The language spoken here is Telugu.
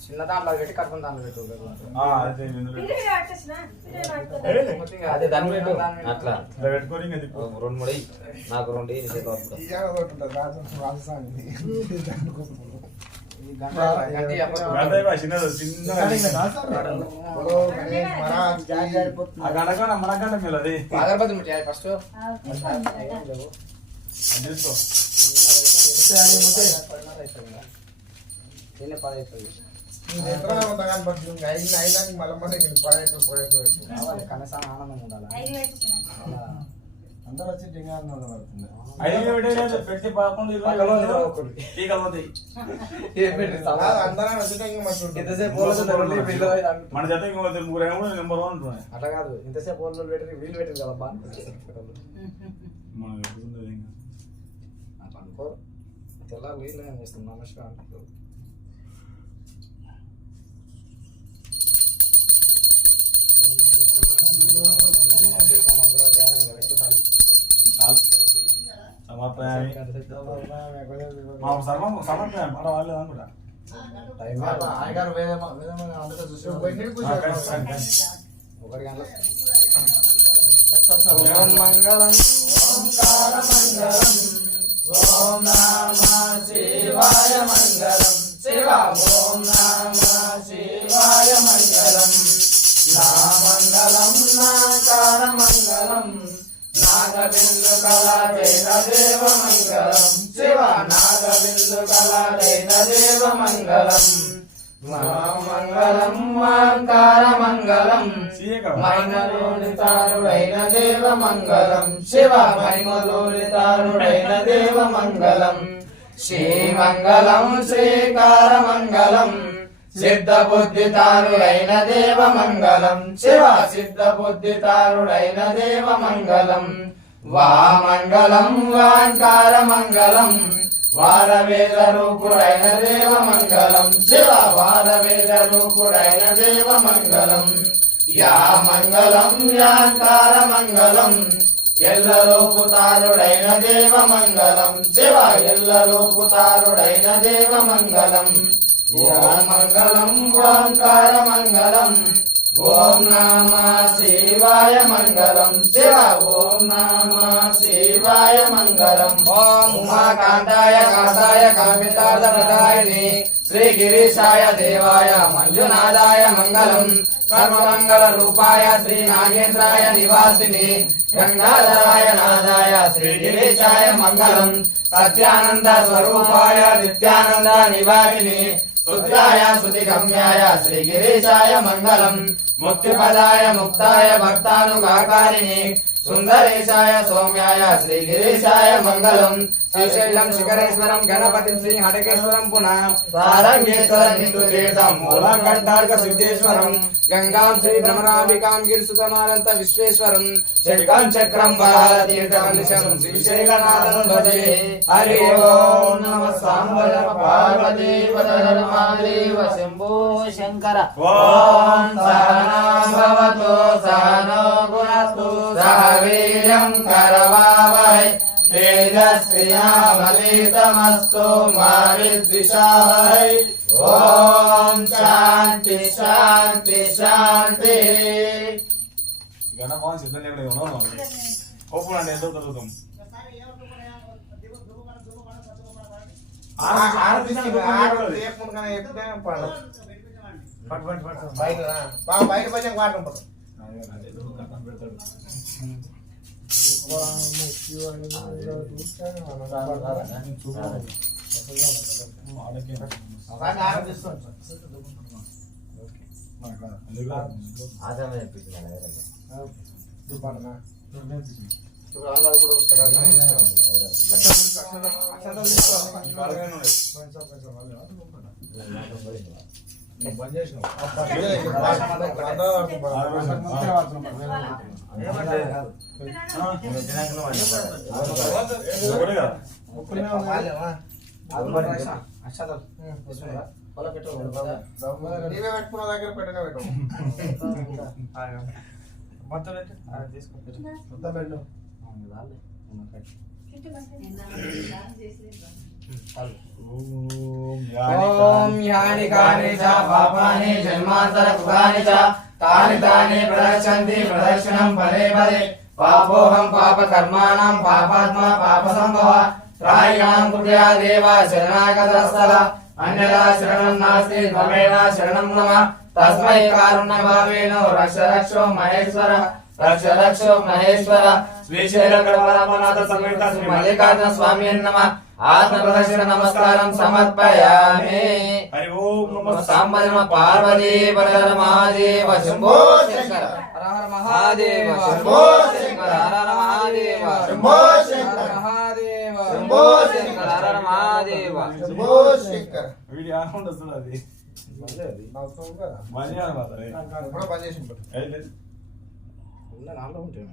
చిన్న దాంట్లో పెట్టి కట్టుకుని దాంట్లో పెట్టు అదే దాన్ని పెట్టు అట్లా పెట్టుకొని రెండు మూడు నాకు రెండు అగరబత్తి మిఠాయి ఫస్ట్ కనీసం ఆనందం ఉండాలి అందరూ వచ్చి పెట్టి మన జత నెంబర్ 1 అట్లా కాదు ఇంతసేపు పెట్టి వీలు పెట్టింది కదా అనుకో తెల్లారు వీళ్ళు ఏం చేస్తాం నమస్కారం సమర్పయామి పర్వాలేదు అనుకుంటా ఒకటి గంటల మంగళం ఓం నమః శివాయ మంగళం శివ ఓం నమః శివాయ మంగళం నా మంగళం నాకార మంగళం నాగబిందు కళాదైన దేవ మంగళం శివ నాగబిందు కళాదైన దేవ మంగళం మంగళం ఓంకార మంగళం మహిమలోనితారుడైన దేవ మంగళం శివ మహిమలోనితారుడైన దేవ మంగళం శ్రీమంగళం శ్రీకార మంగళం సిద్ధ బుద్ధితారుడైన దేవ మంగళం శివ సిద్ధ బుద్ధితారుడైన దేవ మంగళం వామంగళం ఓంకార మంగళం వారవేద రూపుడైన దేవ మంగళం శివ వారవేద రూపుడైన దేవ మంగళం యా మంగళం ఓంకార మంగళం ఎల్ల రూపుతారుడైన దేవ మంగళం శివ ఎల్ల రూపుతారుడైన దేవ మంగళం ఓం మంగళం ఓంకార మంగళం ఓం నమః శివాయ మంగళం శివ ఓం నమః శివాయ మంగళం ఓం ఉమాకాంతాయ కాంతాయ కామితార్థప్రదాయిని శ్రీ గిరీశాయ దేవాయ మంజునాథాయ మంగళం సర్వమంగళ రూపాయ శ్రీ నాగేంద్రాయ నివాసిని గంగాధరాయ నాదాయ శ్రీ గిరీశాయ మంగళం సత్యానంద స్వరూపాయ నిత్యానంద నివాసిని శుద్ధాయ శృతి గమ్యాయ శ్రీ గిరీశాయ మంగళం ముక్తిపదాయ ముక్తాయ భక్తానుగాకారిణి సుందరేశాయ సౌమ్యాయ శ్రీ గిరీశాయ మంగళం శ్రీశైలం శిఖరేశ్వరం గణపతి శ్రీ హటకేశ్వరం పునః సారంగేశ్వరం హిందూ తీర్థం మూలకంఠార్క సిద్ధేశ్వరం గంగాం శ్రీ భ్రమరాంబికాం గిరిసుతమానంత విశ్వేశ్వరం చక్రం చక్రం బలాల తీర్థం శ్రీశైలనాథం భజే హరి ఓం నమః సాంబర పార్వతీ పరమదేవ శంభో శంకర ఓం సహనాభవతు సహనో గుణతు సహ వీర్యం కరవావహై తేజస్వినామలితమస్తు మా విద్విషావహై ఓం శాంతి శాంతి శాంతి గణపతి సిద్ధంగా ఉన్నాను ఓపునండి ఎంతో చదువుతాం బయట కొంచెం వాడటం నీవే పెట్టుకున్న దగ్గర పెట్టనే పెట్టు. మొత్తం పెట్టు. తీసుకో మొత్తం పెట్టు. ఓం యాని కాని చ పాపాని జన్మాంతర కృతాని చ తాని తాని ప్రదర్శంతి ప్రదర్శనం పదే పదే పాపోహం పాప కర్మాణం పాపాత్మ పాప సంభవ త్రాయినాం కృత్యా దేవ శరణాగతస్థల అన్యదా శరణం నాస్తి త్వమేవ శరణం నమ తస్మై కారుణ్యభావేన రక్ష రక్షో మహేశ్వర రక్ష రక్షో మహేశ్వర శ్రీశైల గణపరమనాథ సమేత శ్రీ మల్లికార్జున స్వామి నమః ఆత్మ ప్రదక్షిణ నమస్కారం సమర్పయామి. హరి ఓం నమః సాంబ నమ పార్వతీ పరర మహాదేవ శంభో శంకర హర హర మహాదేవ శంభో శంకర హర హర మహాదేవ శంభో శంకర మహాదేవ శంభో శంకర హర హర మహాదేవ శంభో శంకర. వీడియో ఆన్ వస్తుంది అది అవసరం కదా. మనీ అనమాట ఎప్పుడో పని చేసి ఉంటాడు. ఏది నాలో ఉంటాయి